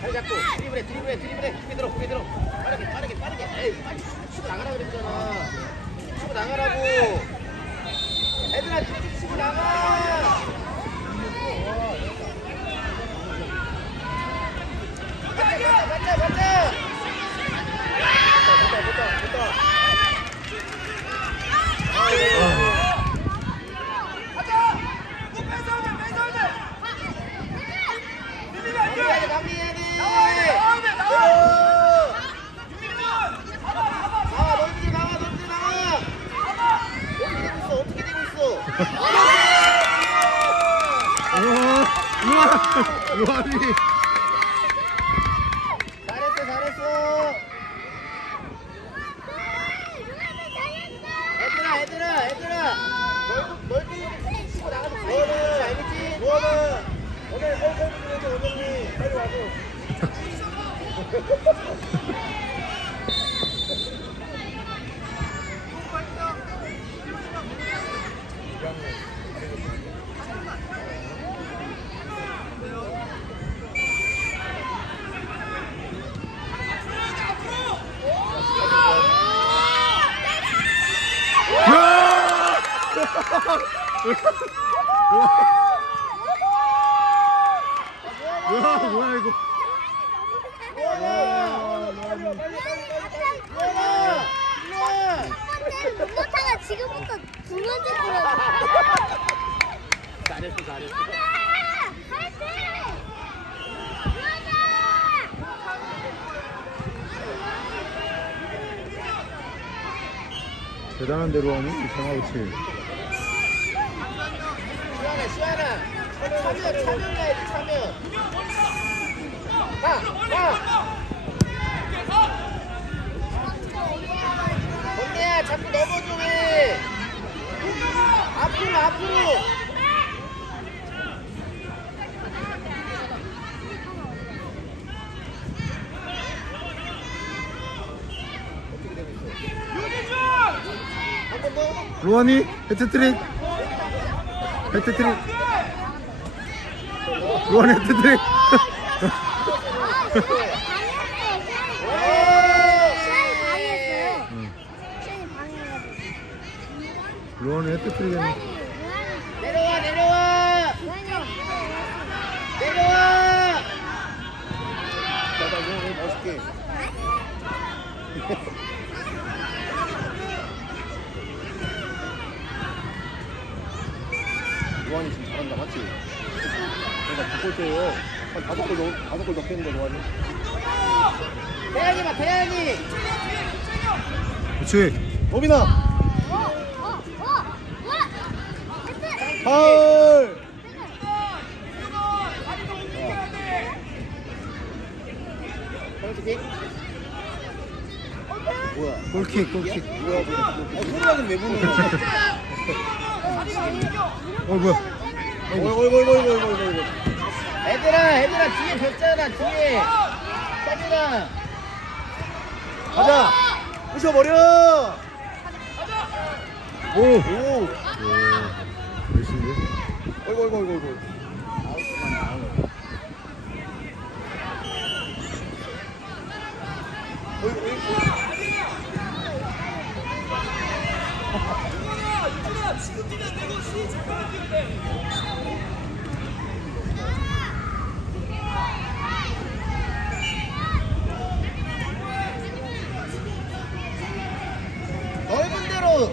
잘 잡고 드리블해 드리블해 드리블해. 고개 들어 고개 들어. 빠르게 빠르게 빠르게. 에이 빨리 치고 나가라 그랬잖아. 치고 나가라고. 애들아 쭉 치고 나가. 맞자 맞자 맞자 됐다 됐다 됐다 마무리해야 돼 마무리해야 돼 나와 너희들 나와 너희들 나와 어떻게 되고 있어 어떻게 되고 있어 우와, 우와, 우와리. 잘했어 잘했어 얘들아 얘들아 얘들아 넓- 넓게 치고 나가서 너는 알겠지? 너는 오늘 설거지 중에서 원장님 빨리 와서 야! 우와, 뭐야 이거? 못하가 지금부터 두 번째 들어. 잘했어 잘했어 대단한 대로 하니 장아우치. 시원아 시원아 차면 차면 헤트트릭. 헤트트릭. 응. 시간이 방해해가지고. 로안이 헤트트릭 했네. 내려와 내려와 내려와 멋있게 노안이 지금 잘한다 맞지? 내가 두골 때요 한 다섯 골 넣, 다섯 골 넣겠는데 노안이 태양이 봐 태양이 그렇지. 노빈아 헐 뭐야? 골킥, 골킥. 뭐야? 아, 소리하긴 왜 부는 거야? 어 뭐야? 어이구 어이구 어이구 어이구 어이구 애들아 애들아 뒤에 졌잖아 뒤에 서진아 가자 부셔버려 오. 오 오. 멋있는데? 어이구 어이구 어이구 어이구 어이구 어이구 넓은 대로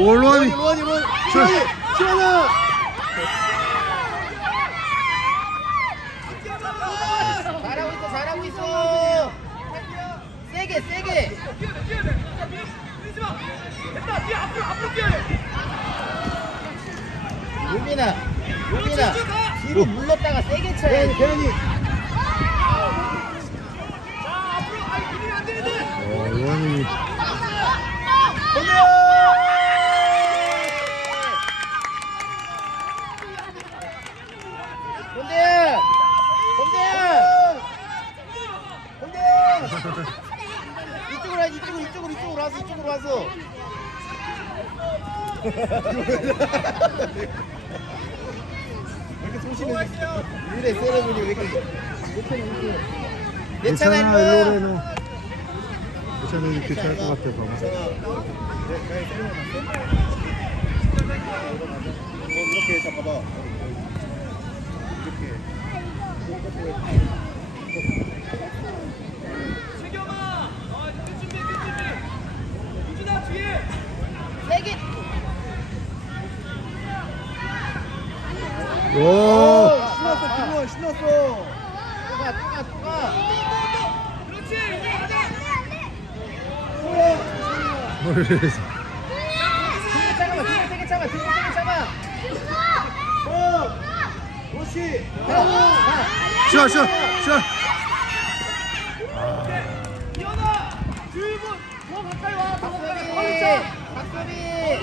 뭘 로하니? 로하니 로하니 시원아 잘하고 있어 잘하고 있어. 세게 세게. 뛰어내 뛰어내 밀지 마 됐다 뛰어 앞으로 앞으로 뛰어내 유빈아 유빈아 뒤로 물렀다가 세게 쳐야지 안녕! 이쪽으로 와야지. 이쪽으로 이쪽으로 이쪽으로 와서 이쪽으로 와서. 왜 이렇게 소심해? 이래 세레모니 왜 이렇게 내 차가 괜찮아, 일로 일로 오래노. 괜찮아, 괜찮을 것 같아서. 뭐 이렇게 잠깐만 이렇게 세게 오! 신났어 김우원 신났어 또가 또가 또가 모르겠어. 세게 참아 세게 세게 참아 세게 세게 참아 어 그렇지 자 슛, 슛, 슛. 박수비 박수비 급하게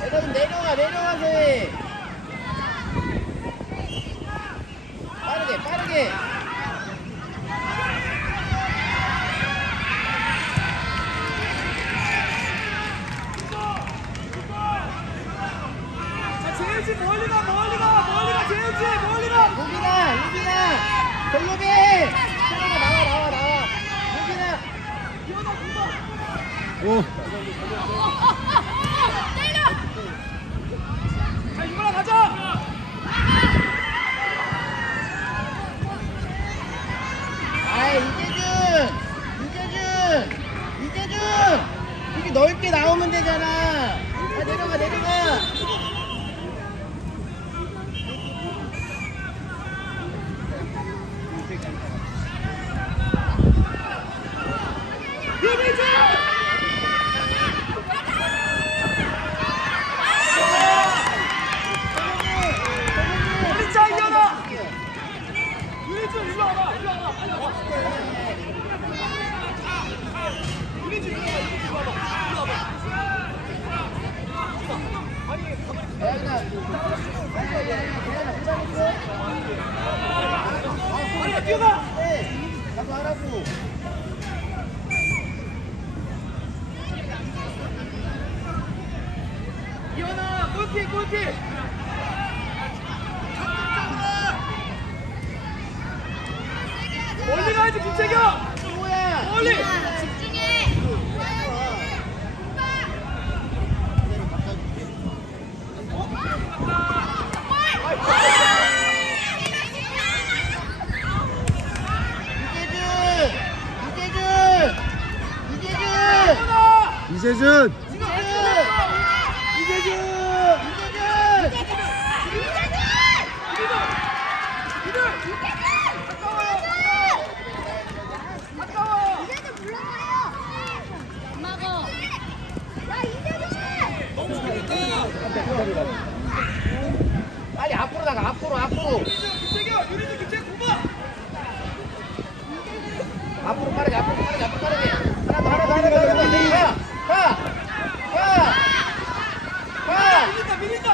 내가 좀 내려가 내려가서 해 빠르게 빠르게. 루비나 루비나 별로비 나와 나와 나와 루비나 오! 아이 이재준 이재준 이재준 여기 넓게 나오면 되잖아 아 내려가 내려가 대현아 네 가서 하라고 이현아 골킥 골킥 멀리 가야지 김채경. 뭐야? 멀리 집중해. 이재준 이재준 이세준! 빨리 앞으로 나가 앞으로 앞으로 앞으로 빠르게 앞으로 빠르게 앞으로 빠르게 하나 더 하나 더 하나 더 하나 더가가가가 밀린다 밀린다 가! 오케이!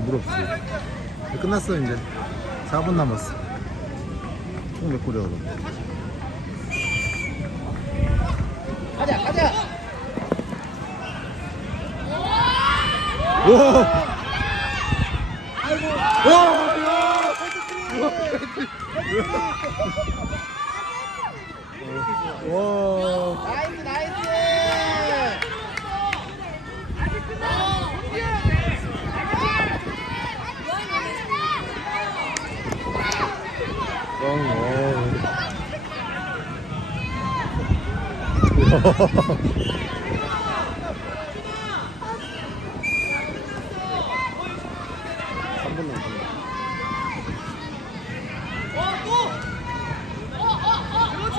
알겠어? 정말로. 너물 없지? 끝났어 이제 4분 남았어 총 몇 골이야 그럼 가자 가자 와! 와! 와! 나이스 나이스 그렇지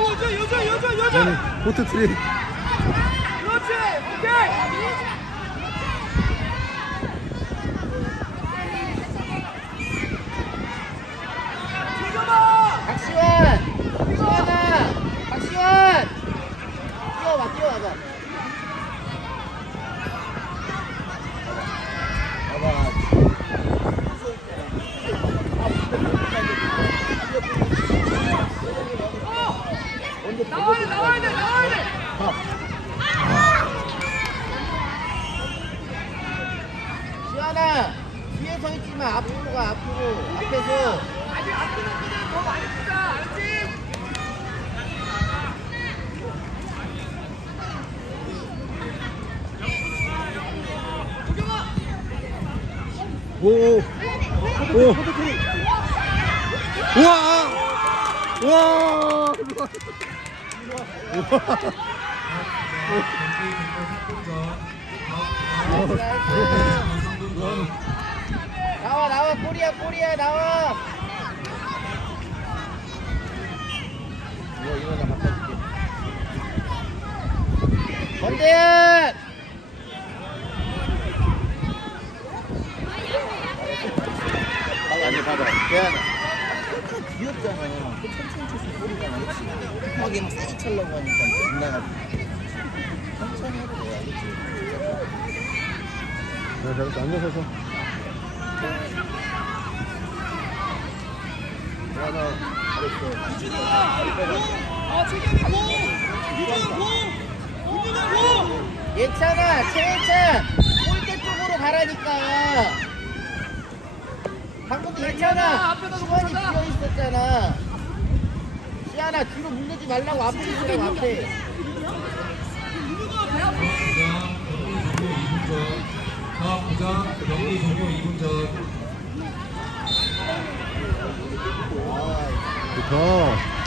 요즘 요즘 요즘 요즘 아니 포트 트릭 그렇지 오케이 지금아 박시원 시원아 박시원 뛰어 봐 뛰어와봐 나와야? 돼 나와야 돼 나와야 돼 시원아 뒤에 서 있지마. 앞으로 가 앞으로. 앞에서. 아직 안 끝났거든 더 많이 쓰자 알았지? 오! 오! 우와! 우와! 나와 나와 꼬리야 꼬리야 나와 이거 이거 나 바꿔줄게 권대현 아니 봐봐 대안아 귀엽잖아. 그 천천히 쳤으면 꼬리잖아 그치 급하게 막 세게 차려고 하니까 빗나가지 천천히 해도 돼야 그치 야 잘했어 앉아서 서 대안아. 아 최경이 공 윤유는 공 윤유는 공 예찬아 최예찬. 골대 쪽으로 가라니까 방금 앞에다 시원이 가자. 비어 있었잖아. 시안아 뒤로 물리지 말라고 앞에 있으라고 앞에. 사업부장 경기 종료 2분 전 좋다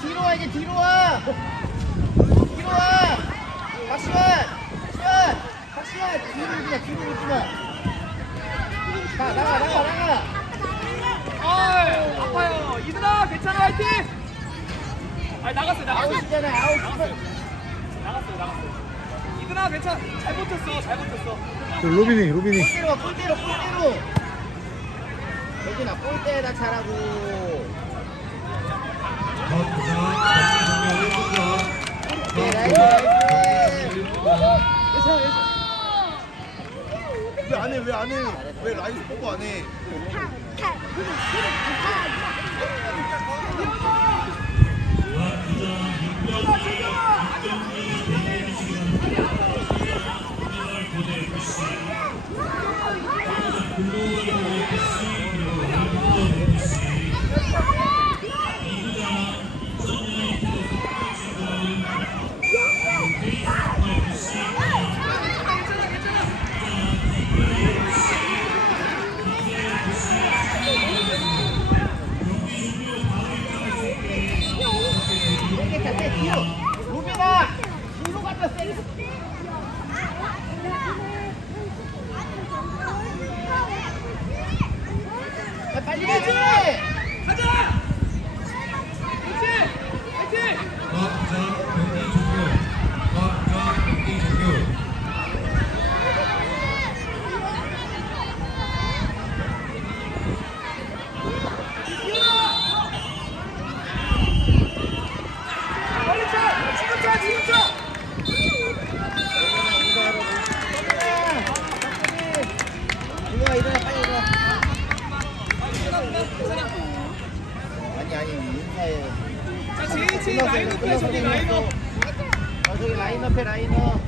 뒤로 와 이제 뒤로 와. 뒤로 와. 박시원 시원 박시원 뒤로 오지마 뒤로 오지마 가 나가 나가 나가. 아이 아파요. 이들아 괜찮아 화이팅! 아니 나갔어 나갔어 아웃이잖아 아웃 나갔어 나갔어 이들아 괜찮아. 잘 버텼어 잘 버텼어. 저 로빈이 로빈이. 골대로 와, 골대로 골대로. 여기나 골대에다 차라고 왜 안 해? 왜 라이브 보고 안 해? 와, 진짜. 아, 아, 아니면 라인업해 라인업